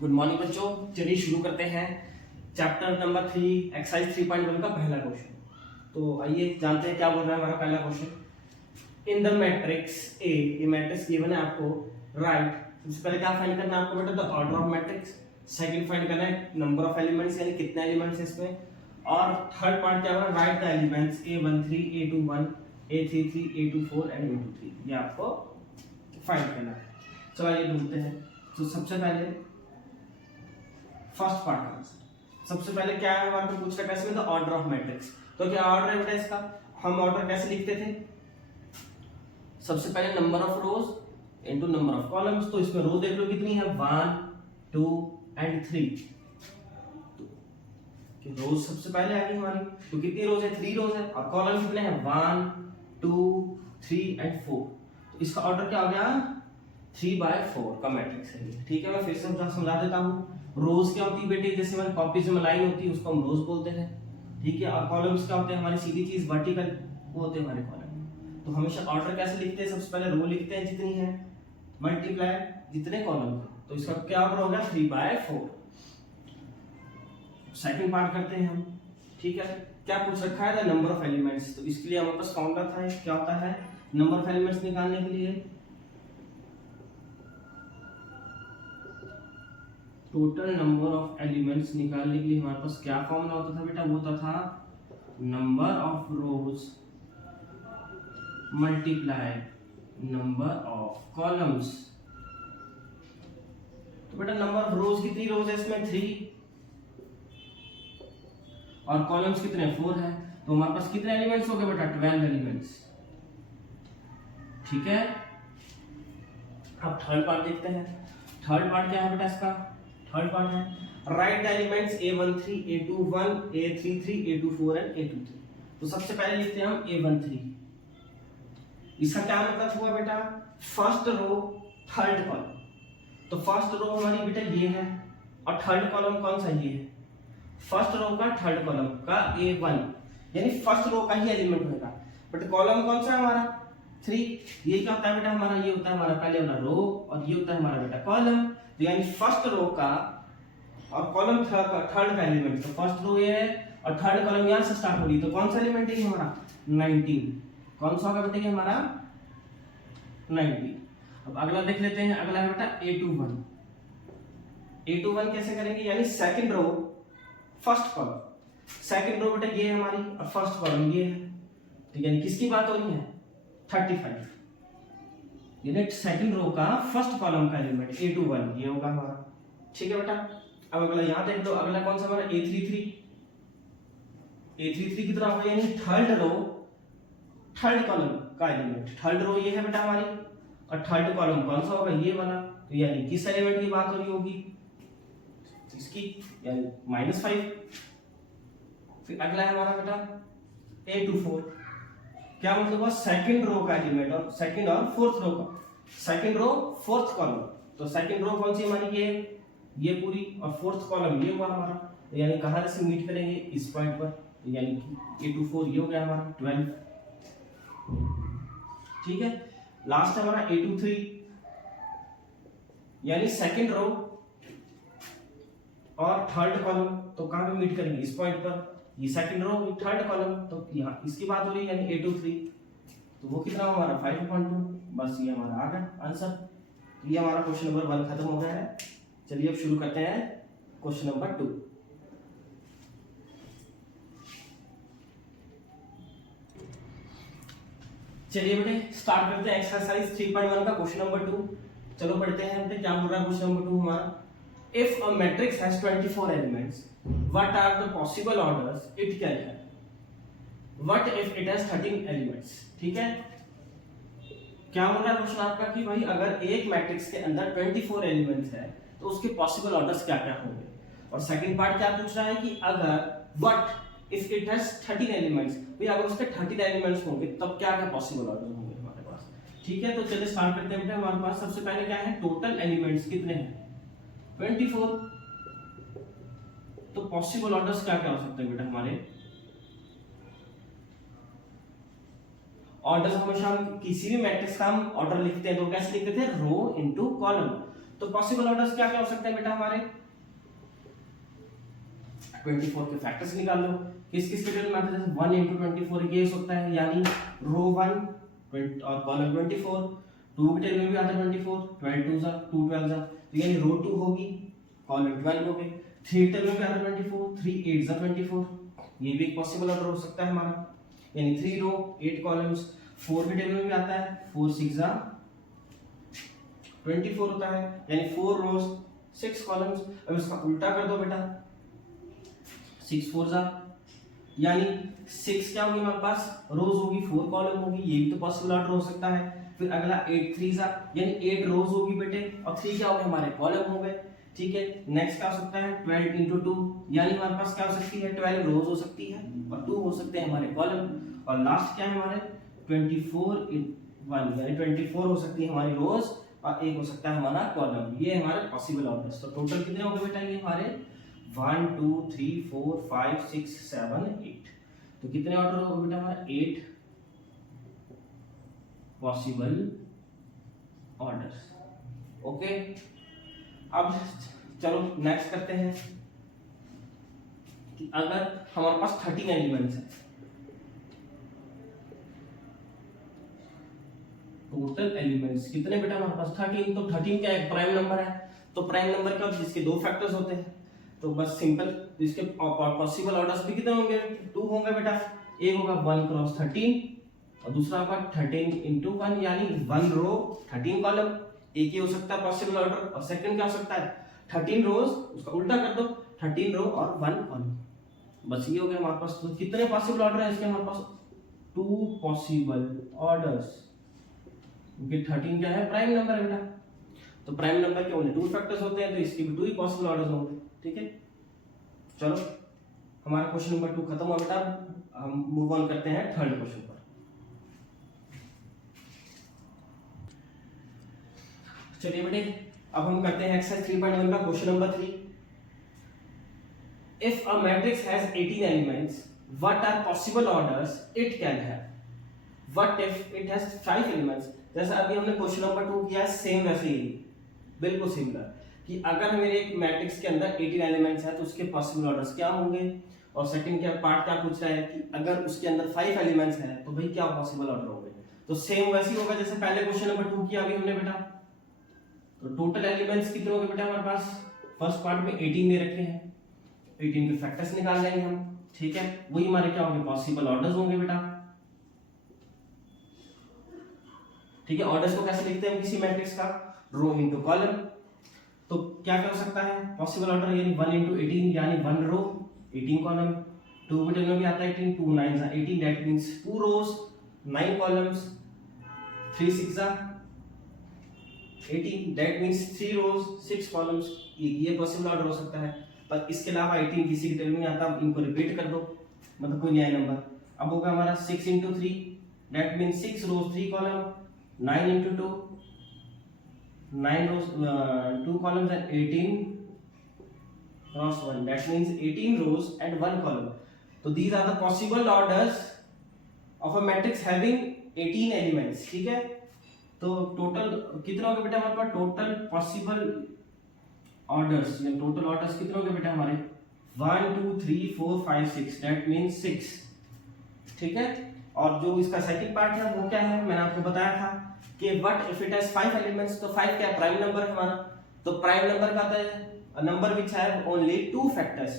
Good morning बच्चों, चलिए शुरू करते हैं चैप्टर नंबर 3 एक्सरसाइज 3.1 का पहला क्वेश्चन। तो आइए जानते हैं क्या बोल रहा है हमारा पहला question. In the matrix A, ये मैट्रिक्स गिवन है आपको, राइट। सबसे पहले क्या फाइंड करना है आपको बेटा, the order of matrix. Second find करना है नंबर ऑफ एलिमेंट्स, यानी कितने एलिमेंट्स है इसमें। और थर्ड पार्ट क्या होगा, right the elements A13 A21 A33 A24 and A23। ये आपको फाइंड करना है। चलो आइए ढूंढते हैं। तो सबसे पहले फर्स्ट पार्ट का आंसर। सबसे पहले क्या है हमारे को पूछ रखा है इसमें, द ऑर्डर ऑफ मैट्रिक्स। तो क्या ऑर्डर है बेटा इसका, हम ऑर्डर कैसे लिखते थे, सबसे पहले number of rose into number of columns. तो इसमें रो देख लो कितनी है, 1 2 एंड 3। तो रोज सबसे पहले आ गई हमारी, तो कितनी रोज है, 3 रोज है। और कॉलम कितने हैं, 1 2 3 एंड 4। तो इसका ऑर्डर क्या हो गया, 3/4 का मैट्रिक्स है। ठीक है, मैं फिर से समझा देता हूँ। रोज क्या होती है बेटे, जैसे हमारी कॉपीज में लाइन होती है उसको हम रोज बोलते हैं। ठीक है, और कॉलम्स क्या होते हैं, हमारी सीधी चीज वर्टिकल, वो होते हैं हमारे कॉलम। तो हमेशा ऑर्डर कैसे लिखते हैं, सबसे पहले रो लिखते हैं जितनी है, मल्टीप्लाई जितने कॉलम। तो इसका क्या ऑर्डर होगा, 3/4। सेकंड पार्ट करते हैं हम। ठीक है, क्या पूछ रखा है, द नंबर ऑफ एलिमेंट्स। तो इसके लिए हमारे पास फॉर्मूला था, क्या होता है, नंबर ऑफ एलिमेंट्स निकालने के लिए टोटल नंबर ऑफ एलिमेंट्स निकालने के लिए हमारे पास क्या फॉर्मूला होता था बेटा, वो होता था number of rose multiply number of columns. तो बेटा नंबर ऑफ रोज कितनी रोज है इसमें, 3, और कॉलम्स कितने, 4 है। तो हमारे पास कितने एलिमेंट्स हो गए बेटा, 12 एलिमेंट्स। ठीक है, अब थर्ड पार्ट देखते हैं। थर्ड पार्ट क्या है बेटा इसका, थर्ड पार्ट है right the elements A13 A21 A33 A24 and A23। तो सबसे पहले लिखते हैं हम A13। इसका क्या मतलब हुआ बेटा, फर्स्ट रो थर्ड कॉलम। तो फर्स्ट रो हमारी बेटा ये है, और थर्ड कॉलम कौन सा, ये है। फर्स्ट रो का थर्ड कॉलम का A1, यानी फर्स्ट रो का ही एलिमेंट होगा। बट कॉलम कौन सा है हमारा, 3। ये क्या होता है बेटा हमारा, ये होता है हमारा पहले वाला रो, और ये होता है हमारा बेटा कॉलम। तो यानी फर्स्ट रो का और कॉलम थर्ड का एलिमेंट। तो फर्स्ट रो ये है और थर्ड कॉलम यहां से स्टार्ट हो रही है। तो कौन सा एलिमेंट है हमारा, 19। कौन सा होगा बेटा ये हमारा, 19। अब अगला देख लेते हैं, अगला है बेटा A21। A21 कैसे करेंगे, यानी second row first column. Second row बेटा ये है हमारी, और फर्स्ट कॉलम ये है। तो यानी किसकी बात हो रही है, 35। यानी सेकंड रो का फर्स्ट कॉलम का एलिमेंट A21 ये होगा हमारा। ठीक है बेटा, अब अगला यहां देख लो, अगला कौन सा हमारा, A33। A33 कितना होगा, यानी थर्ड रो थर्ड कॉलम का एलिमेंट। थर्ड रो ये है बेटा हमारी, और थर्ड कॉलम कौन सा होगा, ये वाला। तो यानी किस एलिमेंट की बात हो रही होगी, इसकी, यानी -5। फिर अगला है हमारा बेटा A24। क्या मतलब हुआ, सेकंड रो का एलिमेंट, और सेकंड और फोर्थ रो का, सेकंड रो फोर्थ कॉलम। तो सेकंड रो कौन सी हमारी, ये पूरी, और फोर्थ कॉलम ये हुआ हमारा। तो यानी कहां से मीट करेंगे, इस पॉइंट पर। तो यानी A24 ये हो गया हमारा 12। ठीक है, लास्ट है हमारा A23, यानी सेकंड रो और थर्ड कॉलम। तो कहां पे मीट करेंगे, इस पॉइंट पर। ये सेकंड रो थर्ड कॉलम, तो यहाँ इसकी बात हो रही है, यानी A23। तो वो कितना हमारा 5.2। बस ये हमारा आ गया आंसर। तो ये हमारा क्वेश्चन नंबर 1 खत्म हो गया है। चलिए अब शुरू करते हैं क्वेश्चन नंबर 2। चलिए बेटे स्टार्ट करते हैं एक्सरसाइज 3.1 का क्वेश्चन नंबर 2। चलो पढ़ते हैं बेटे, क्या बोल रहा है क्वेश्चन नंबर 2 हमारा। If a matrix has 24 elements, what are the possible orders it can have? What if it has 13 elements? ठीक है, क्या बोल रहा है क्वेश्चन आपका कि भाई अगर एक मैट्रिक्स के अंदर 24 एलिमेंट्स है तो उसके पॉसिबल ऑर्डर्स क्या क्या होंगे। और सेकंड पार्ट क्या पूछ रहा है कि अगर what if it has 13 elements, भाई अगर उसके 13 एलिमेंट्स होंगे तब क्या क्या पॉसिबल ऑर्डर होंगे हमारे पास। ठीक है, तो चलिए स्टार्ट करते हैं बेटा। हमारे पास सबसे पहले क्या है, टोटल एलिमेंट्स कितने हैं, 24। तो पॉसिबल ऑर्डर्स क्या क्या हो सकते हैं बेटा हमारे। ऑर्डर्स हमेशा हम किसी भी मैट्रिक्स का हम ऑर्डर लिखते हैं तो कैसे लिखते थे, रो इनटू कॉलम। तो पॉसिबल ऑर्डर्स क्या क्या हो सकते हैं बेटा हमारे, 24 के फैक्टर्स निकाल लो। किस किस के टेबल में आता है, जैसे 1 into 24 ये हो सकता है, यानी रो 1 और कॉलम 24। 2 के टेबल में भी आता है 24, 12 2 जा 2 12 जा, तो यानी रो 2 होगी, कॉलम 12 हो गए। 3 के टेबल में भी आता है 24, 3 8 जा 24, ये भी एक पॉसिबल ऑर्डर हो सकता है हमारा, यानी 3 रो 8 कॉलम्स। 4 के टेबल में भी आता है 4 6 जा 24 होता है, यानी 4 रोज 6 कॉलम्स। अब इसका उल्टा कर दो बेटा, 6 4 जा, यानी 6 क्या होगी हमारे पास, रोज होगी, 4 कॉलम होगी, ये भी तो पॉसिबल ऑर्डर हो सकता है। फिर अगला 8 3 जा, यानी 8 रोज होगी बेटे, और 3 क्या हो गए हमारे कॉलम हो गए, ठीक है। नेक्स्ट क्या हो सकता है 12 into 2, यानी हमारे पास क्या हो सकती है 12 रोज हो सकती है और 2 हो सकते हैं हमारे कॉलम। और लास्ट क्या है हमारे 24 in 1, यानी 24 हो सकती है हमारी रोज और 1 हो सकता है हमारा कॉलम। ये हमारे पॉसिबल ऑर्डर्स। तो टोटल कितने हो गए बेटा ये हमारे 1 2 3 4 5 6 7 8। तो कितने ऑर्डर हो गए बेटा हमारे 8 पॉसिबल ऑर्डर्स। ओके, अब चलो नेक्स्ट करते हैं कि अगर हमारे पास 13 एलिमेंट्स हैं, टोटल एलिमेंट्स कितने बेटा हमारे पास 13। तो 13 क्या है, प्राइम नंबर है। तो प्राइम नंबर क्या होता है, जिसके 2 फैक्टर्स होते हैं। तो बस सिंपल, इसके पॉसिबल ऑर्डर्स भी कितने होंगे, 2 होंगे बेटा। एक होगा 1 क्रॉस 13 और दूसरा होगा 13 into 1, यानी 1 रो 13 कॉलम। एक ही हो सकता है पॉसिबल ऑर्डर। और सेकंड क्या हो सकता है 13 रोज, उसका उल्टा कर दो 13 रो और 1 कॉलम। बस ये हो गया हमारे पास। तो कितने पॉसिबल ऑर्डर है इसके हमारे पास, 2 पॉसिबल ऑर्डर्स, क्योंकि 13 क्या है प्राइम नंबर है बेटा। तो प्राइम नंबर के ओनली 2 फैक्टर्स होते हैं, तो इसके भी 2 ही पॉसिबल ऑर्डर्स होंगे, ठीक है। चलो हमारा क्वेश्चन नंबर 2 खत्म हुआ बेटा। हम मूव ऑन करते हैं थर्ड क्वेश्चन पर। चलिए बेटे अब हम करते हैं एक्सरसाइज 3.1 का question number 3। If a matrix has 18 elements, what are possible orders it can have. What if it has 5 elements. जैसा अभी हमने क्वेश्चन नंबर 2 किया है, सेम वैसे ही बिल्कुल सिमिलर, कि अगर मेरे एक मैट्रिक्स के अंदर 18 एलिमेंट्स है तो उसके पॉसिबल ऑर्डर्स क्या होंगे। और सेकंड क्या पार्ट क्या पूछ रहा है कि अगर उसके अंदर 5 एलिमेंट्स है तो भाई क्या पॉसिबल ऑर्डर होंगे। तो सेम वैसे ही होगा जैसे पहले क्वेश्चन नंबर 2 किया अभी हमने बेटा। तो टोटल एलिमेंट्स कितने होंगे बेटा हमारे पास, फर्स्ट पार्ट में 18 दे रखे हैं, 18 के फैक्टर्स निकाल लेंगे हम, ठीक है। वही हमारे क्या होंगे पॉसिबल ऑर्डर्स होंगे बेटा, ठीक है। ऑर्डर्स को कैसे लिखते हैं हम किसी मैट्रिक्स का, रो इनटू कॉलम। तो क्या क्या हो सकता है पॉसिबल ऑर्डर, यानी 1 into 18, यानी 1 रो 18 कॉलम। 2 के टेबल में भी आता है 18, 2 9 18, that means 2 rows 9 columns. 3 6 18, that means 3 rows 6 columns. ये पॉसिबल ऑर्डर हो सकता है। पर इसके अलावा 18 किसी के टेबल में आता है, इनको रिपीट कर दो, मतलब कोई नया नंबर। अब होगा हमारा 6 into 3, that means 6 rows 3 column. 9 into 2, 9 rows 2 columns and 18 cross 1, that means 18 rows and 1 column. So these are the possible orders of a matrix having 18 elements, ठीक है। तो टोटल कितने हो गए बेटा हमारे पास, टोटल पॉसिबल ऑर्डर्स, या टोटल ऑर्डर्स कितने हो गए बेटा हमारे 1 2 3 4 5 6, that means 6, ठीक है। और जो इसका सेकंड पार्ट है वो क्या है, मैंने आपको बताया था कि what if it has 5 elements. तो 5 क्या प्राइम नंबर है हमारा। तो प्राइम नंबर का आता है number which have only 2 factors.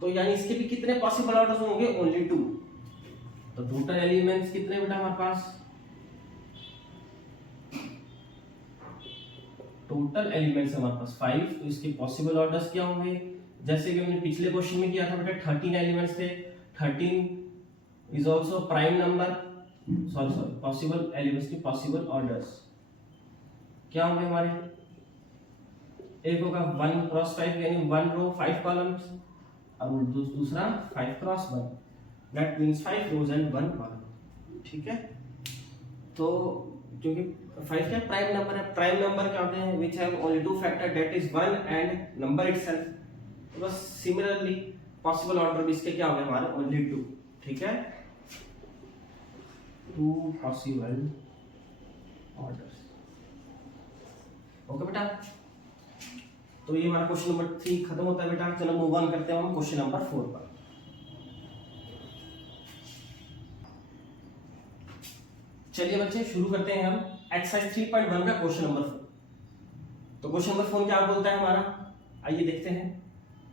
तो यानी इसके भी कितने पॉसिबल ऑर्डर्स होंगे, ओनली 2। तो टोटल एलिमेंट्स कितने बेटा हमारे पास, टोटल एलिमेंट्स हमारे पास 5। तो इसके पॉसिबल ऑर्डर्स क्या होंगे, जैसे कि हमने पिछले क्वेश्चन में किया था बेटा 13 एलिमेंट्स थे। 13 is also prime number, sorry possible elements की पॉसिबल ऑर्डर्स क्या होंगे हमारे, एक होगा 1 क्रॉस 5, यानी 1 रो 5 कॉलम्स, और दूसरा 5 cross 1, that means 5 rows and 1 column, ठीक है। तो क्योंकि 5 क्या प्राइम नंबर है, प्राइम नंबर क्या होते हैं which have only 2 factor, that is 1 and number itself. तो बस सिमिलरली पॉसिबल ऑर्डर भी इसके क्या हो गए हमारे ओनली 2, ठीक है। 2 पॉसिबल ऑर्डर्स। ओके बेटा, तो ये हमारा क्वेश्चन नंबर 3 खत्म होता है बेटा। चलो मूव ऑन करते हैं हम क्वेश्चन नंबर 4 पर। चलिए बच्चे शुरू करते हैं हम एक्सरसाइज 3.1 का क्वेश्चन नंबर 4। तो क्वेश्चन नंबर 4 क्या बोलता है हमारा, आइए देखते हैं।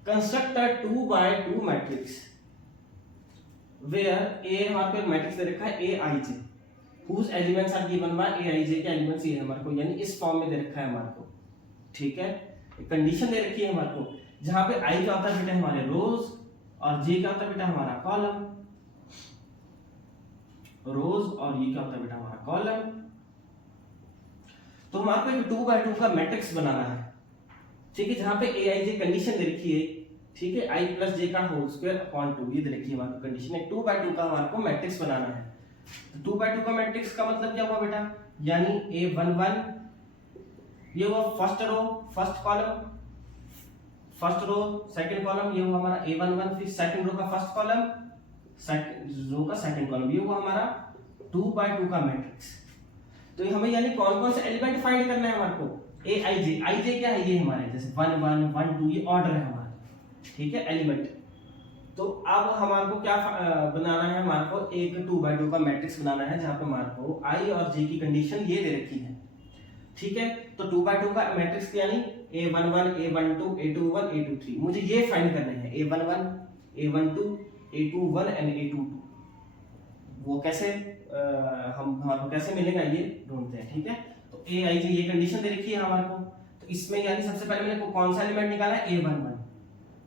Construct a 2x2 matrix where A, हमारे पे मैट्रिक्स दे रखा है aij whose elements are given by aij के एलिमेंट्स ये है हमारे को, यानी इस फॉर्म में दे रखा है हमारे को। ठीक है, एक कंडीशन दे रखी है हमारे को, जहां पे i क्या होता है बेटा हमारे रोज और j क्या होता है बेटा हमारा कॉलम, रोज और ये क्या होता है बेटा हमारा कॉलम। तो हमारे को एक 2x2 का मैट्रिक्स बनाना है। ठीक है, जहां पे aij कंडीशन दे रखी है, ठीक है, i प्लस j का होल स्क्वायर अपॉन 2 ये दे रखी है हमारी कंडीशन है। 2x2 का हमारे को मैट्रिक्स बनाना है। 2x2 का मैट्रिक्स का मतलब क्या हुआ बेटा, यानी a11 ये हुआ first row first column, first row second column, ये हुआ हमारा a11, फिर सेकंड रो का फर्स्ट कॉलम, सेकंड रो का सेकंड कॉलम, ये हुआ हमारा 2x2 का मैट्रिक्स। तो हमें यानी कौन कौन से एलिमेंट फाइंड करना है हमारे को, aij क्या है, ये हमारे जैसे 1 1 1 2 ये ऑर्डर है हमारा। ठीक है, एलिमेंट। तो अब हमारे को क्या बनाना है, हमारे को एक 2x2 का मैट्रिक्स बनाना है, जहां पे हमारे को i और j की कंडीशन ये दे रखी है। ठीक है, तो 2x2 का मैट्रिक्स यानी a11 a12 a21 a23 मुझे ये फाइंड करने हैं, a11 a12 a21 and a22। वो कैसे हम हमारे को कैसे मिलेगा ये ढूंढते हैं। ठीक है, तो aij ये कंडीशन दे रखी है हमारे को, तो इसमें यानी सबसे पहले मैंने कौन सा एलिमेंट निकाला है, a11।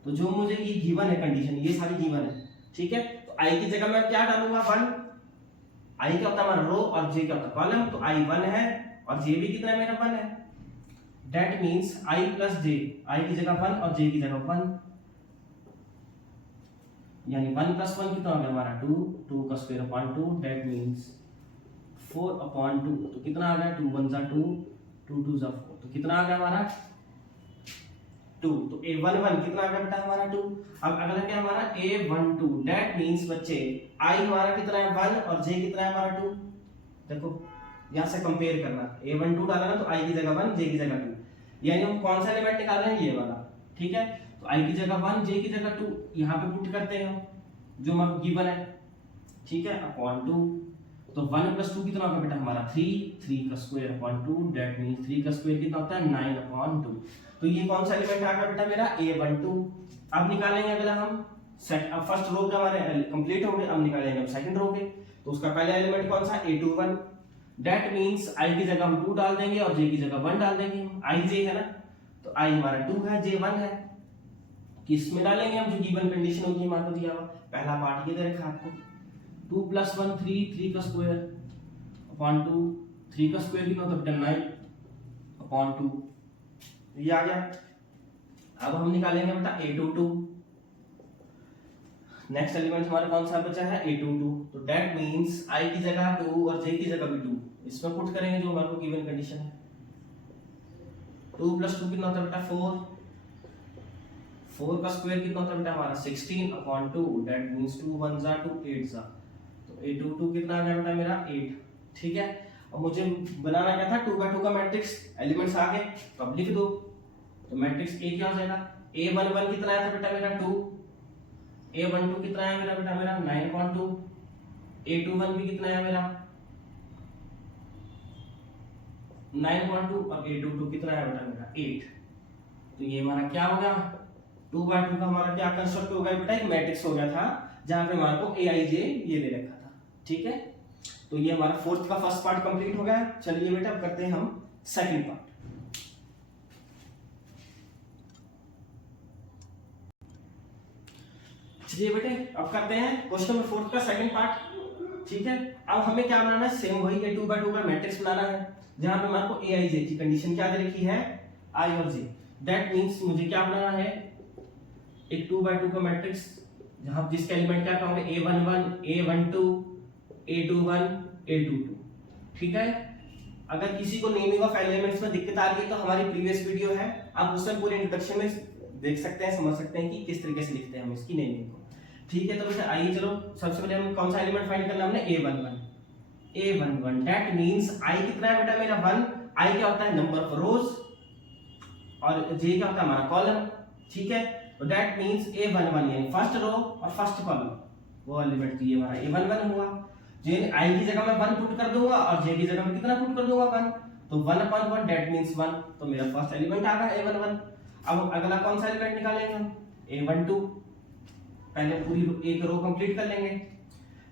तो जो मुझे ये गिवन है कंडीशन, ये सारी गिवन है। ठीक है, तो i की जगह मैं क्या डालूंगा 1, i क्या होता है हमारा रो और j क्या होता है कॉलम, तो i 1 है और j भी कितना है मेरा 1 है। That means i plus j, i की जगह 1 और j की जगह 1, यानी 1 प्लस 1 कितना हो गया हमारा 2, 2 का square upon 2, that means 4 upon 2। तो कितना आ गया 2 1 जा 2, 2 2 जा 4, तो कितना आ गया हमारा 2। तो a11 कितना आ गया बेटा हमारा 2। अब अगला क्या हमारा a12, दैट मींस बच्चे i हमारा कितना है 1 और j कितना है हमारा 2। देखो यहां से कंपेयर करना, a12 डाला ना तो i की जगह 1 j की जगह 2, यानी हम कौन सा एलिमेंट निकाल रहे हैं, ये वाला। ठीक है, तो i की जगह 1 j की जगह 2 यहां पे पुट करते हैं हम जो हमारा गिवन है। ठीक है, अपॉन 2, तो 1 प्लस 2 कितना होगा बेटा हमारा 3, 3 का स्क्वायर अपॉन 2, दैट मींस 3 का स्क्वायर कितना होता है 9 अपॉन 2। तो ये कौन सा एलिमेंट आ गया बेटा मेरा a12। अब निकालेंगे अगला हम फर्स्ट रो का हमारे कंप्लीट हो गए, अब निकालेंगे हम सेकंड रो के। तो उसका पहला एलिमेंट कौन सा a21, दैट मींस i की जगह हम 2 डाल देंगे और j की जगह 1 डाल देंगे। ij है ना, तो i हमारा 2 है j 1 है, किस में डालेंगे हम जो गिवन कंडीशन होगी हमारे को दिया हुआ। पहला पार्ट ये दे रखा आपको 2 प्लस 1 3, 3 का स्क्वायर अपॉन 2, 3 का स्क्वायर कितना होता है 9 अपॉन 2, ये आ गया। अब हम निकालेंगे बेटा a22। नेक्स्ट एलिमेंट हमारा कौन सा बचा है a22, तो दैट मींस i की जगह 2 और j की जगह भी 2 इसमें पुट करेंगे जो हमारे को गिवन कंडीशन है। 2 प्लस 2 कितना होता है बेटा 4, 4 का स्क्वायर कितना होता है बेटा हमारा 16 अपॉन 2, दैट मींस 2 1 जा 2 8 जा, तो a22 कितना आ गया बेटा मेरा 8। ठीक है, अब मुझे बनाना क्या था 2x2 का मैट्रिक्स, एलिमेंट्स आ गए तो अब लिख दो। तो मैट्रिक्स A क्या हो जाएगा, a11 कितना आया था बेटा मेरा 2, a12 कितना आया मेरा बेटा मेरा 9.2, a21 भी कितना आया मेरा 9.2, अब a22 कितना आया बेटा मेरा 8। तो ये हमारा क्या हो गया 2x2 का हमारा क्या कंस्ट्रक्ट हो गया बेटा, एक मैट्रिक्स हो गया था जहां पे हमारे को aij ये दे रखा था। ठीक है, तो ये हमारा फोर्थ का फर्स्ट पार्ट कंप्लीट हो गया। चलिए बेटा अब करते हैं हम सेकंड पार्ट। चलिए बेटे अब करते हैं क्वेश्चन नंबर 4 का सेकंड पार्ट। ठीक है, अब हमें क्या बनाना है, सेम वही 2x2 का मैट्रिक्स बनाना है, जहां पे हमारे को aij की कंडीशन क्या दे रखी है i और j। दैट मींस मुझे क्या बनाना है एक 2x2 का मैट्रिक्स, जहां जिसके एलिमेंट क्या कहोगे a11 a12 a21 a22। ठीक है, अगर किसी को नेमिंग ऑफ एलिमेंट्स में दिक्कत आ रही है तो हमारी प्रीवियस वीडियो है, आप उसमें पूरे इंट्रोडक्शन में देख सकते हैं, समझ सकते हैं कि किस तरीके से लिखते हैं हम इसकी नेमिंग को। ठीक है, तो बेटा आइए चलो सबसे पहले हम कौन सा एलिमेंट फाइंड करना हमने a11 दैट मींस i कितना है बेटा मेरा 1, i क्या होता है नंबर ऑफ रोज और जे क्या होता है हमारा कॉलम, ठीक है। तो दैट मींस A11 यानी फर्स्ट रो और फर्स्ट कॉलम वो एलिमेंट ये हमारा A11 हुआ। जे आई की जगह मैं 1 पुट कर दूंगा और जे की जगह मैं कितना पुट कर दूंगा 1, तो 1/1 दैट मींस 1, तो मेरा फर्स्ट एलिमेंट आ गया A11। अब अगला कौन सा एलिमेंट निकालेंगे हम, A12। पहले पूरी एक रो कंप्लीट कर लेंगे।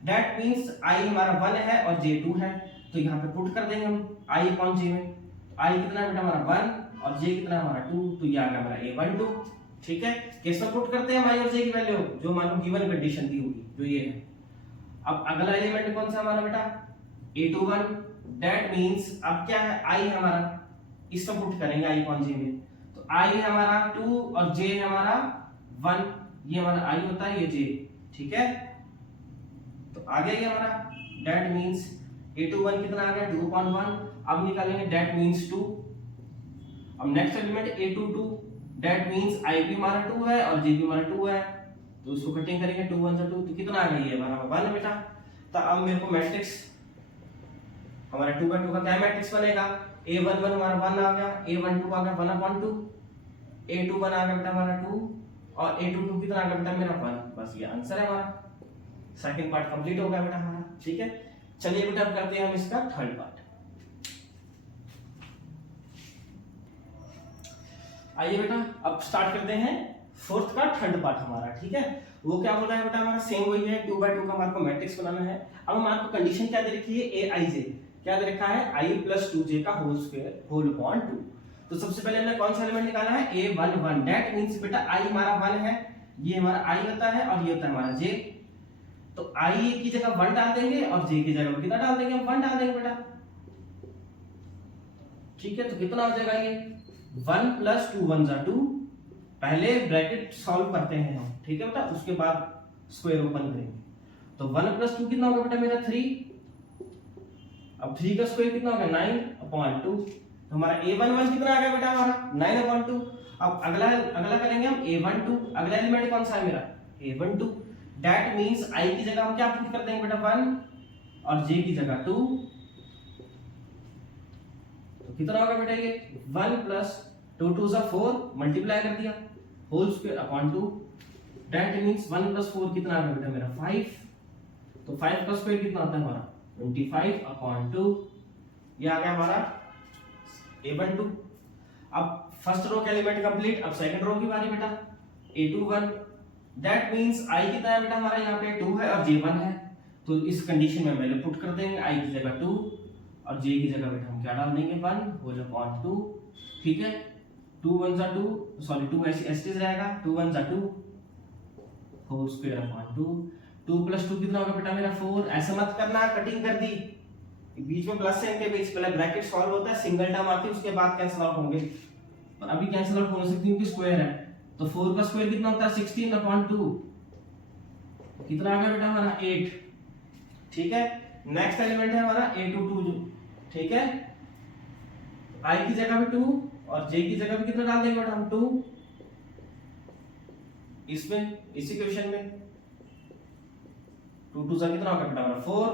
दैट मींस i हमारा 1 है और j 2 है, तो यहाँ पे पुट कर देंगे हम i अपॉन j में। i कितना है बेटा हमारा 1 और j कितना है हमारा 2, तो ये आ गया हमारा A12, ठीक है। किसमें पुट करते हैं हम i और j की वैल्यू, जो मान लो गिवन कंडीशन दी होगी, जो ये है। अब अगला एलिमेंट कौन सा हमारा बेटा A21। दैट मींस अब क्या है i हमारा, इसमें पुट करेंगे i अपॉन j में, तो i है हमारा 2 और j है हमारा 1, ये हमारा i होता है, ये j, ठीक है। तो आ गया ये हमारा, दैट मींस A21 कितना आ गया 2/1। अब निकालेंगे दैट मींस 2। अब next element A22, that means i भी हमारा 2 है और j भी हमारा 2 है, तो इसको कटिंग करेंगे 2 1 2, तो कितना आ गया ये हमारा 1 बेटा। तो अब मेरे को मैट्रिक्स हमारा 2/2 का क्या मैट्रिक्स बनेगा, A11 हमारा 1 आ गया, A12 आ गया 1/2, A21 आ गया बेटा हमारा 2 और A22 कितना आ गया बेटा मेरा 1। बस ये आंसर है हमारा, सेकंड पार्ट कंप्लीट हो गया बेटा हमारा, ठीक है। चलिए बेटा अब करते हैं हम इसका थर्ड पार्ट। आइए बेटा अब स्टार्ट करते हैं फोर्थ का थर्ड पार्ट हमारा, ठीक है। वो क्या बोल रहा है बेटा हमारा सेम वही है, 2/2 का हमारे को मैट्रिक्स बनाना है। अब हमारे को कंडीशन क्या दे रखी है, aij क्या दे रखा है, i + 2j का होल स्क्वायर होल अपॉन 2। तो सबसे पहले हमने कौन सा एलिमेंट निकाला है, A11। दैट मींस बेटा i हमारा 1 है, ये हमारा i होता है और ये होता है हमारा j। तो i की जगह 1 डाल देंगे और j की जगह कितना डाल देंगे, हम 1 डाल देंगे बेटा, ठीक है। तो कितना हो जाएगा ये 1 + 2 1 = 2। पहले ब्रैकेट सॉल्व करते हैं हम, ठीक है बेटा, उसके बाद स्क्वायर ओपन करेंगे। तो 1 + 2 कितना होगा बेटा मेरा 3। अब 3 का स्क्वायर कितना होगा 9/2। तो हमारा A11 कितना आ गया बेटा हमारा 9/2। अब अगला करेंगे हम A12। अगला एलिमेंट कौन सा है मेरा A12। दैट मींस i की जगह हम क्या पुट कर देंगे बेटा 1 और j की जगह 2। तो कितना होगा बेटा ये 1 + 2 2 = 4, मल्टीप्लाई कर दिया whole square upon 2। That means 1 + 4 कितना आ गया बेटा मेरा 5। तो 5 का स्क्वायर कितना आता है हमारा 25/2। ये आ गया हमारा A12। अब फर्स्ट रो का एलिमेंट कंप्लीट। अब सेकंड रो की बारी बेटा A21। दैट मींस i कितना है बेटा हमारा यहाँ पे 2 है और j 1 है, तो इस कंडीशन में पहले पुट कर देंगे i की जगह 2 और j की जगह बेटा हम क्या डाल देंगे 1 होल अपॉन 2, ठीक है। 2 1 = 2, सॉरी 2 ऐसे रहेगा, 2 1 = 2 होल स्क्वायर अपॉन 2। 2 + 2 कितना होगा बेटा मेरा 4। ऐसा मत करना, कटिंग कर दी, बीच में प्लस साइन के बीच पहले ब्रैकेट सॉल्व होता है, सिंगल टर्म आती है, उसके बाद कैंसिल आउट होंगे, पर अभी कैंसिल आउट हो सकती है क्योंकि स्क्वायर है। तो 4 का स्क्वायर कितना होता है 16/2, कितना आ गया बेटा हमारा 8, ठीक है। नेक्स्ट एलिमेंट है हमारा A22, ठीक है। i की जगह भी 2 और j की जगह भी कितना डाल देंगे बेटा हम 2, इसमें इसी क्वेश्चन में 2 2 कितना होगा बेटा हमारा 4।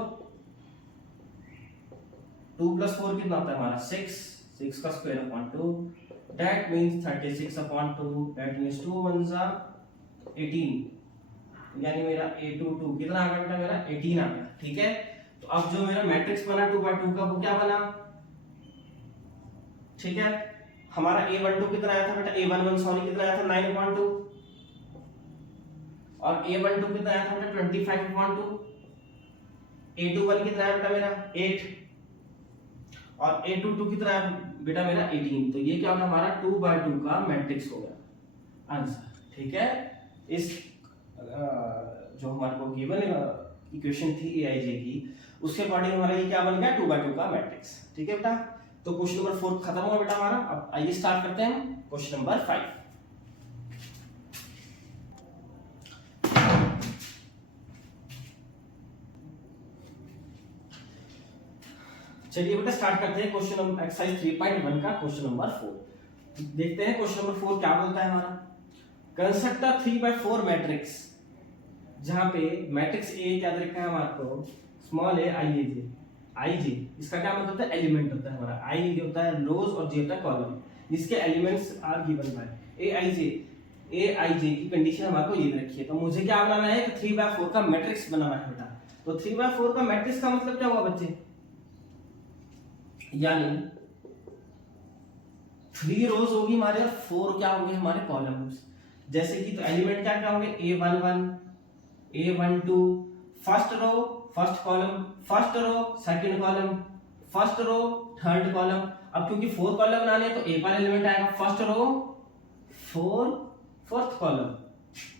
2 + 4 कितना होता है हमारा 6, 6 का square upon 2। That means 36/2। That means 2 1 = 18, यानी मेरा A22 कितना आ गया बेटा मेरा 18 आ गया, ठीक है। तो अब जो मेरा मैट्रिक्स बना 2/2 का वो क्या बना, ठीक है। हमारा A12 कितना आया था बेटा A11 सॉरी कितना आया था 9/2 और A12 कितना आया था बेटा 25/2। A21 कितना है बेटा मेरा 8 और A22 कितना है बेटा मेरा 18। तो ये क्या होगा हमारा 2/2 का मैट्रिक्स हो गया आंसर, ठीक है। इस जो हमारे को गिवन इक्वेशन थी aij की, उसके अकॉर्डिंग हमारा ये क्या बन गया 2/2 का मैट्रिक्स, ठीक है बेटा। तो क्वेश्चन नंबर 4 खत्म हुआ बेटा हमारा। अब आइए स्टार्ट करते हैं क्वेश्चन नंबर 5। चलिए बेटा स्टार्ट करते हैं क्वेश्चन नंबर एक्सरसाइज 3.1 का क्वेश्चन नंबर 4। देखते हैं क्वेश्चन नंबर 4 क्या बोलता है हमारा। कंस्ट्रक्ट अ 3/4 मैट्रिक्स, जहां पे मैट्रिक्स ए क्या दे रखा है हमारे को स्मॉल a i j, इसका क्या मतलब होता है एलिमेंट होता है हमारा, i होता है रोज और j होता है कॉलम, जिसके एलिमेंट्स आर गिवन बाय ए आई जे की कंडीशन हमारे को ये रखी है। तो मुझे क्या बनाना है कि 3/4 का मैट्रिक्स बनाना है बेटा। तो 3/4 का मैट्रिक्स का मतलब क्या हुआ बच्चे, यानी 3 रोज होगी हमारे और 4 क्या होंगे हमारे कॉलम्स। जैसे कि तो एलिमेंट क्या क्या होंगे, A11 A12, first row first column, first row second column, first row third column. अब क्योंकि 4 कॉलम बनाने हैं तो ए पर एलिमेंट आएगा फर्स्ट रो 4 फोर्थ कॉलम।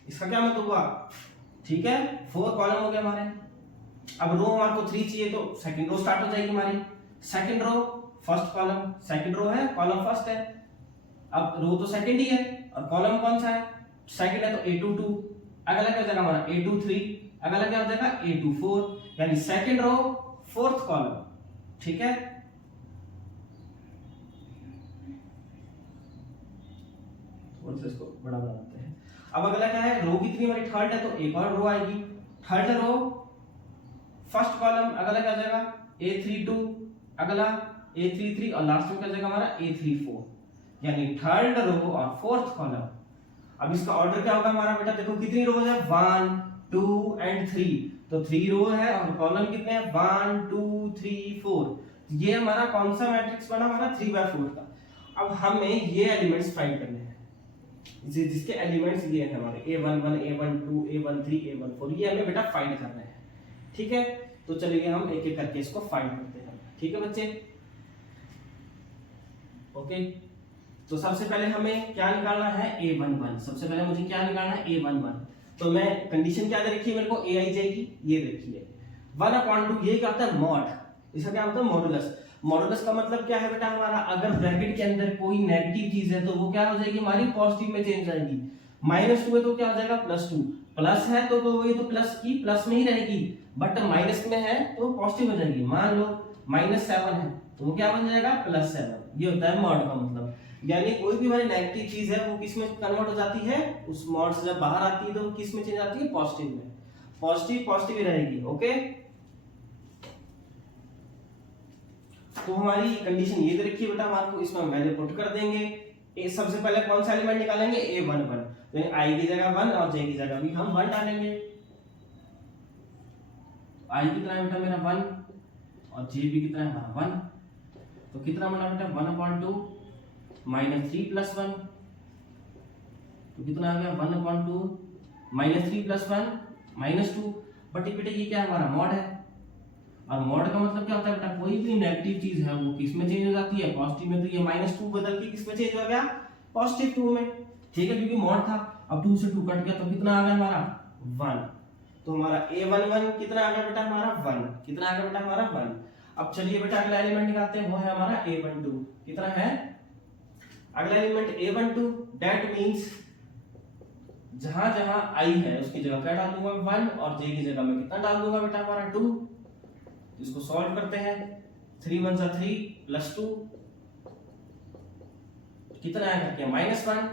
इसका क्या मतलब हुआ, ठीक है 4 कॉलम हो गए हमारे। अब रो हमारे को 3 चाहिए तो सेकंड रो स्टार्ट हो जाएगी हमारी। Second row first column, second row है कॉलम फर्स्ट है, अब रो तो सेकंड ही है और कॉलम कौन सा है, सेकंड है, तो A22 अगला क्या हो जाएगा हमारा A23, अगला क्या हो जाएगा A24, यानी सेकंड रो फोर्थ कॉलम। ठीक है, थोड़ा सा इसको बड़ा बनाते हैं। अब अगला क्या है, रो कितनी हमारी थर्ड है तो एक और रो आएगी, थर्ड रो फर्स्ट कॉलम, अगला क्या हो जाएगा A32, अगला A33 और लास्ट में क्या हो जाएगा हमारा A34, यानी थर्ड रो और फोर्थ कॉलम। अब इसका ऑर्डर क्या होगा हमारा बेटा, देखो कितनी रोज है 1 2 एंड 3, तो 3 रो है और कॉलम कितने हैं 1 2 3 4। ये हमारा कौन सा मैट्रिक्स बना हमारा 3/4 का। अब हमें ये एलिमेंट्स फाइंड करने हैं, जिसके एलिमेंट्स ये हैं हमारे A11 A12 A13 A14, ये हमें बेटा फाइंड करना है। ठीक है, तो चलिए हम एक एक करके इसको फाइंड करते हैं। ठीक है बच्चे, ओके। तो सबसे पहले हमें क्या निकालना है A11, सबसे पहले मुझे क्या निकालना है A11। तो मैं कंडीशन क्या दे रखी है मेरे को Aij की, ये देखी है 1/2, ये क्या होता है मॉड, इसका क्या मतलब मॉडुलस। मॉडुलस का मतलब क्या है बेटा हमारा, अगर ब्रैकेट के अंदर कोई नेगेटिव चीज है तो वो क्या हो जाएगी हमारी पॉजिटिव में चेंज जाएगी। -2 है तो क्या हो जाएगा +2, प्लस है तो वही तो प्लस की प्लस में ही रहेगी, बट माइनस में है तो पॉजिटिव हो जाएगी। मान लो -7 है तो वो क्या बन जाएगा +7। ये होता है मॉड का मतलब, यानी कोई भी हमारी नेगेटिव चीज है वो किस में कन्वर्ट हो जाती है, उस मॉड से जब बाहर आती है तो वो किस में चेंज आती है, पॉजिटिव में। पॉजिटिव पॉजिटिव ही रहेगी। ओके, तो हमारी कंडीशन ये दे रखी है बेटा हमारे को, इसमें वैल्यू पुट कर देंगे। सबसे पहले कौन सा एलिमेंट निकालेंगे A11, यानी i की जगह 1 और j की जगह भी हम 1 डालेंगे। i कितना है बेटा मेरा 1 और j भी कितना है हमारा 1, तो कितना बना बेटा 1/2 -3 + 1, तो कितना आ गया 1/2 -3 + 1 -2। बट बेटा ये क्या है हमारा मॉड है, और मॉड का मतलब क्या होता है बेटा, कोई भी नेगेटिव चीज है वो किस में चेंज हो जाती है, पॉजिटिव में। तो ये -2 बदल के किस में चेंज हो गया, +2 में। ठीक है, क्योंकि मॉड था, अब 2 से 2 कट गया तो कितना आ गया हमारा 1। तो हमारा A11 कितना आ गया बेटा हमारा 1, कितना आ गया बेटा हमारा 1। अब चलिए बेटा अगला एलिमेंट निकालते हैं, वो है हमारा A12, कितना है अगला एलिमेंट A12। दैट मींस जहां जहां i है उसकी जगह क्या डाल दूंगा 1 और j की जगह में कितना डाल दूंगा बेटा हमारा 2। इसको सॉल्व करते हैं, 3 1 3 +2 कितना आएगा क्या -1,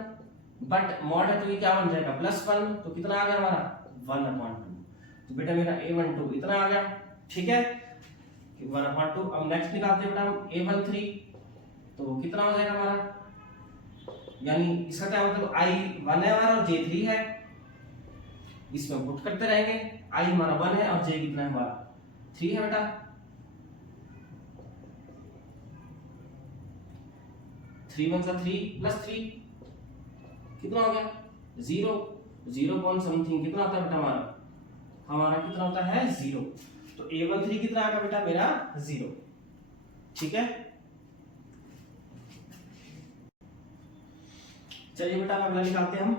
बट मॉड है तो ये क्या बन जाएगा +1, तो कितना आ गया हमारा 1/2। तो बेटा मेरा A12 इतना आ गया। ठीक है, 1/2। अब नेक्स्ट निकालते हैं बेटा हम A13, तो कितना हो जाएगा हमारा, यानी इसका क्या मतलब i 1 है हमारा और j 3 है, इसमें पुट करते रहेंगे। i हमारा 1 है और j कितना है हमारा 3 है बेटा। 3 1 3 +3 कितना हो गया 0, 0 पॉइंट समथिंग कितना होता है बेटा हमारा कितना होता है 0। तो A13 कितना आएगा बेटा मेरा 0। ठीक है, चलिए बेटा अगला निकालते हैं हम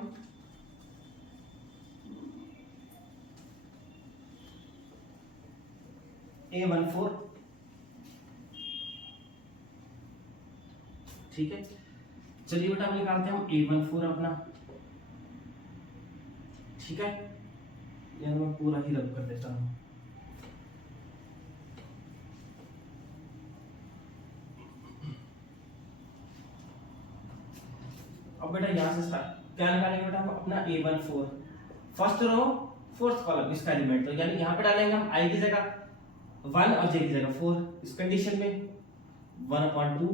A14। ठीक है, चलिए बेटा हम निकालते हैं हम A14 अपना। ठीक है, यह मैं पूरा ही रब कर देता हूं। अब बेटा यहां से क्या निकालेंगे बेटा हम अपना A14, first row fourth column इसका एलिमेंट, तो यानी यहां पे डालेंगे हम i की जगह 1 और j की जगह 4। इस कंडीशन में 1/2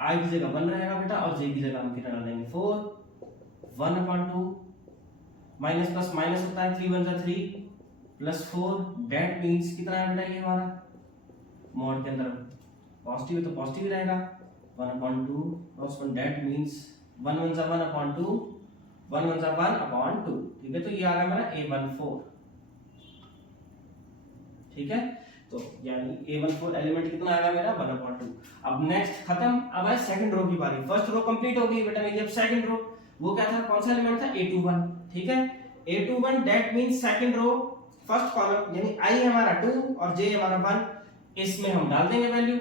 आई की जगह 1 रहेगा बेटा और जे की जगह हम कितना डालेंगे 4, 1/2 माइनस प्लस माइनस होता है 3 1 3 प्लस 4 दैट मींस कितना है बेटा ये हमारा मॉड के अंदर पॉजिटिव है तो पॉजिटिव रहेगा 1/2 क्रॉस 1 दैट मींस 1 1 1/2 1 1 1/2 ठीक है। तो ये आ गया हमारा A14 ठीक है। तो यानी A14 एलिमेंट कितना आ गया मेरा 1/2। अब नेक्स्ट खत्म। अब है सेकंड रो की बारी। फर्स्ट रो कंप्लीट हो गई बेटा मेरी। अब सेकंड रो वो क्या था कौन सा एलिमेंट था A21 ठीक है। A21 that means second row first column यानी I हमारा 2 और J हमारा 1 इसमें हम डाल देंगे वैल्यू।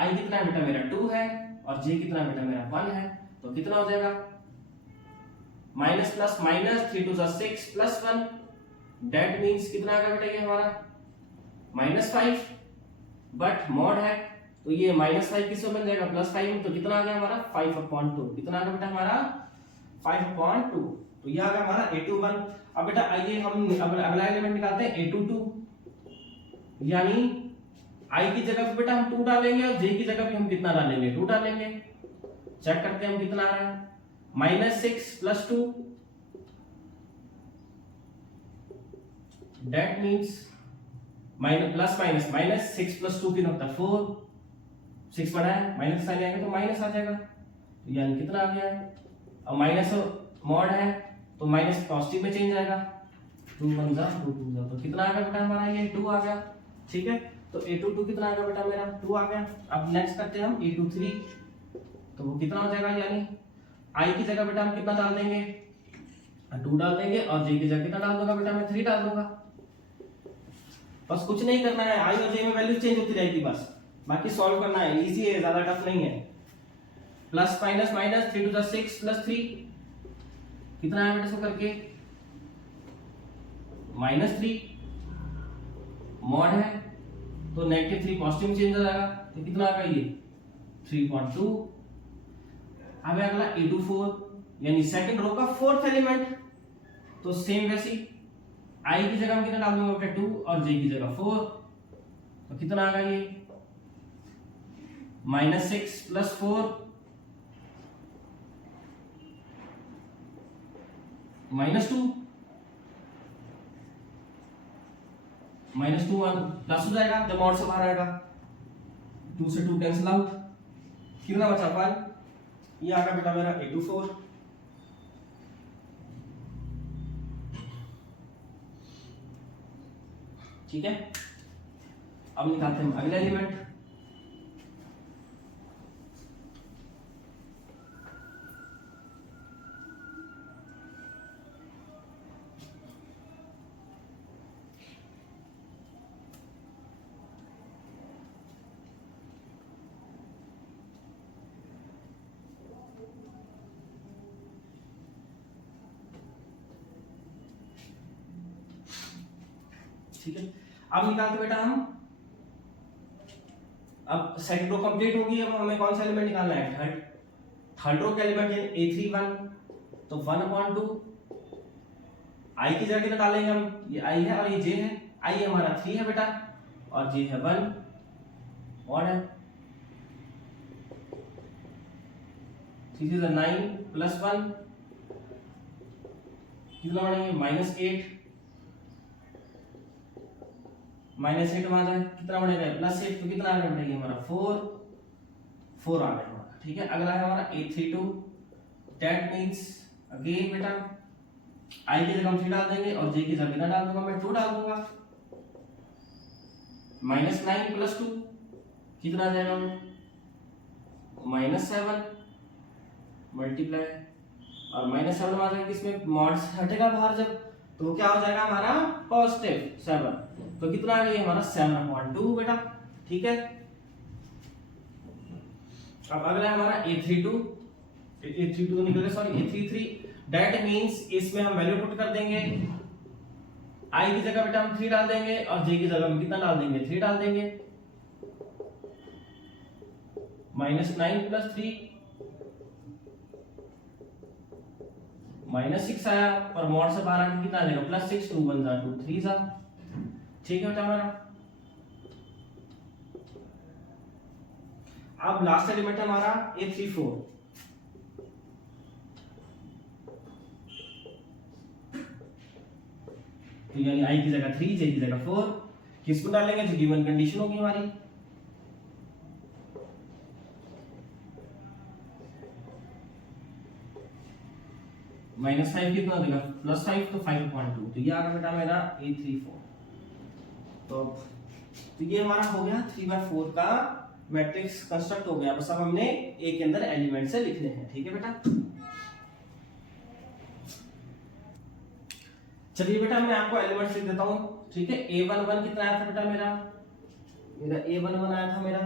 I कितना बेटा मेरा 2 है और J कितना बेटा मेरा 1 है तो कितना हो जाएगा minus plus minus 3 2 6 plus 1 that means कितना आ गया बेटा ये हमारा -5 बट मॉड है तो ये -5 किसमें बन जाएगा +5 तो कितना आ गया हमारा 5/2 कितना आ गया बेटा हमारा 5/2 तो ये आ गया हमारा A21। अब बेटा आइए हम अब अगला एलिमेंट निकालते हैं A22 यानी I की जगह पे बेटा हम 2 डालेंगे और J की जगह पे हम कितना डालेंगे 2 डालेंगे। चेक करते हैं हम कितना आ रहा है -6 + 2 that means minus plus minus -6 + 2 कितना होता है 4 6 बड़ा है माइनस साइन आएगा तो माइनस आ जाएगा तो यानी कितना आ गया है। अब माइनस मॉड है तो माइनस पॉजिटिव में चेंज आएगा 2 1 2 2 तो कितना आ गया बेटा हमारा ये 2 आ गया ठीक है। तो A22 कितना आ गया बेटा मेरा 2 आ गया। अब नेक्स्ट करते हैं हम A23 तो वो कितना हो जाएगा यानी I की जगह बेटा हम कितना डाल देंगे 2 डाल देंगे और J की जगह कितना डाल दूंगा बेटा मैं 3 डाल दूंगा। बस कुछ नहीं करना है I और J में वैल्यू चेंज होती रहेगी बस बाकी सॉल्व करना है इजी है ज्यादा टफ नहीं है। प्लस माइनस माइनस 3 2 6 + 3 कितना है बेटा इसको करके -3 मॉड है तो -3 पॉजिटिव में चेंज हो जाएगा तो कितना आ गया ये 3.2। अब अगला A24 यानी सेकंड रो का फोर्थ एलिमेंट तो सेम वैसी I की जगह हम कितना डाल दूंगा बेटा 2 और J की जगह 4 तो कितना आ गया ये -6 + 4 -2 -2 प्लस हो जाएगा जब मॉड से बाहर आएगा 2 से 2 कैंसिल आउट कितना बचा 1 ये आ गया बेटा मेरा A24। ठीक है। अब निकालते हैं अगला एलिमेंट ठीक है। अब निकालते बेटा हम अब सेकंड रो कंप्लीट होगी। अब हमें कौन सा एलिमेंट निकालना है थर्ड रो का एलिमेंट है A31 तो 1/2 I की जगह कितना डालेंगे हम ये I है और ये J है। I हमारा 3 है बेटा और J है 1 और है 3 is 9 + 1 कितना बनेंगे -8 -8 में आ जाए कितना बनेगा +8 तो कितना आ गया हमारा 4 आ गया हमारा ठीक है। अगला है हमारा A32 दैट मींस अगेन बेटा I की जगह हम 3 डाल देंगे और J की जगह कितना डाल दूंगा मैं 2 डाल दूंगा -9 + 2 कितना आ जाएगा -7 मल्टीप्लाई और -7 में आ जाएगा किसमें मॉड हटेगा बाहर जब तो क्या हो जाएगा हमारा +7 तो कितना आ गया हमारा 7/2 बेटा ठीक है। अब अगला है हमारा A32 निकलेगा सॉरी A33 दैट मींस इसमें हम वैल्यू पुट कर देंगे I की जगह बेटा हम 3 डाल देंगे और J की जगह हम कितना डाल देंगे 3 डाल देंगे -9 + 3 -6 आया और मॉड से बाहर आके कितना आ जाएगा +6 2 1 2 3 ठीक है बेटा हमारा। अब लास्ट एलिमेंट है हमारा A34, तो यानी I की जगह 3, J की जगह 4, किसको डालेंगे जो गिवन कंडीशन होगी हमारी, -5 कितना देगा +5, तो 5.2, तो ये आ गया बेटा मेरा A34। तो ये हमारा हो गया 3/4 का मैट्रिक्स कंस्ट्रक्ट हो गया। बस अब हमने ए के अंदर एलिमेंट से लिखने हैं, ठीक है बेटा। चलिए बेटा मैं आपको एलिमेंट्स लिख देता हूँ, ठीक है। A11 कितना आया था बेटा मेरा A11 आया था मेरा,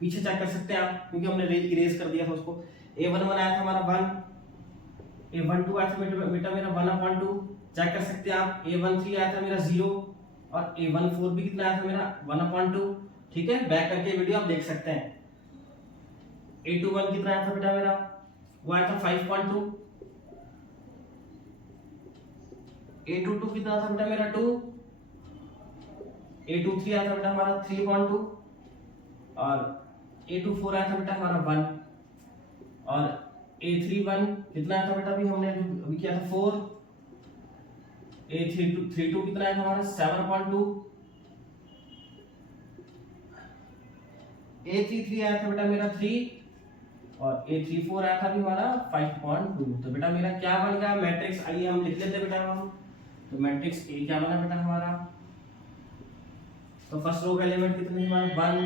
पीछे चेक कर सकते हैं आप क्योंकि हमने इरेज कर दिया था उसको। A11 आया था हमारा 1, A12 आया था बेटा मेरा 1/2, चेक कर सकते हैं आप। A13 आया था मेरा 0 और A14 भी कितना आया था मेरा 1/2, ठीक है। बैक करके वीडियो आप देख सकते हैं। A21 कितना आया था बेटा मेरा, वो आया था 5.2। A22 कितना था बेटा मेरा 2, A23 आया था बेटा हमारा 3.2 और A24 आया था बेटा हमारा 1 और A31 कितना आया था बेटा अभी हमने अभी किया था 4, A32 कितना आया था हमारा 7.2, A33 आया था बेटा मेरा 3 और A34 आया था अभी हमारा 5.2। तो बेटा मेरा क्या बन गया मैट्रिक्स, आइए हम लिख लेते हैं बेटा हम। तो मैट्रिक्स ए क्या बना बेटा हमारा, तो फर्स्ट रो का एलिमेंट कितने हमारा 1,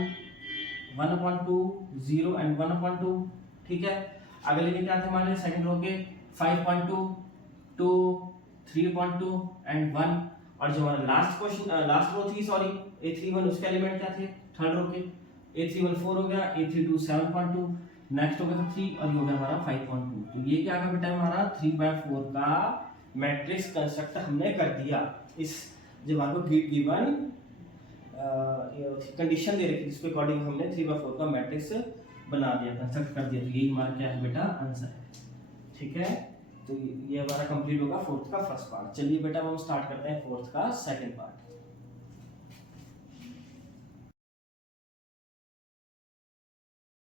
1/2, 0 एंड 1/2, ठीक है। अगले के क्या थे हमारे सेकंड रो के 5.2, 2, 3.2 एंड 1। और जो हमारा लास्ट रो थी सॉरी A31, उसके एलिमेंट क्या थे थर्ड रो के, A31 4 हो गया, A32 7.2, नेक्स्ट हो गया 3 और ये हो गया हमारा 5.2। तो ये क्या का बेटा हमारा 3/4 का मैट्रिक्स कंस्ट्रक्ट हमने कर दिया। इस जब आपको गिवन कंडीशन दे रखी जिसके अकॉर्डिंग हमने 3/4 का मैट्रिक्स बना दिया, कंस्ट्रक्ट कर दिया। तो यही हमारा क्या है बेटा आंसर है, ठीक है। तो ये हमारा कंप्लीट होगा फोर्थ का फर्स्ट पार्ट। चलिए बेटा हम स्टार्ट करते हैं फोर्थ का सेकंड पार्ट।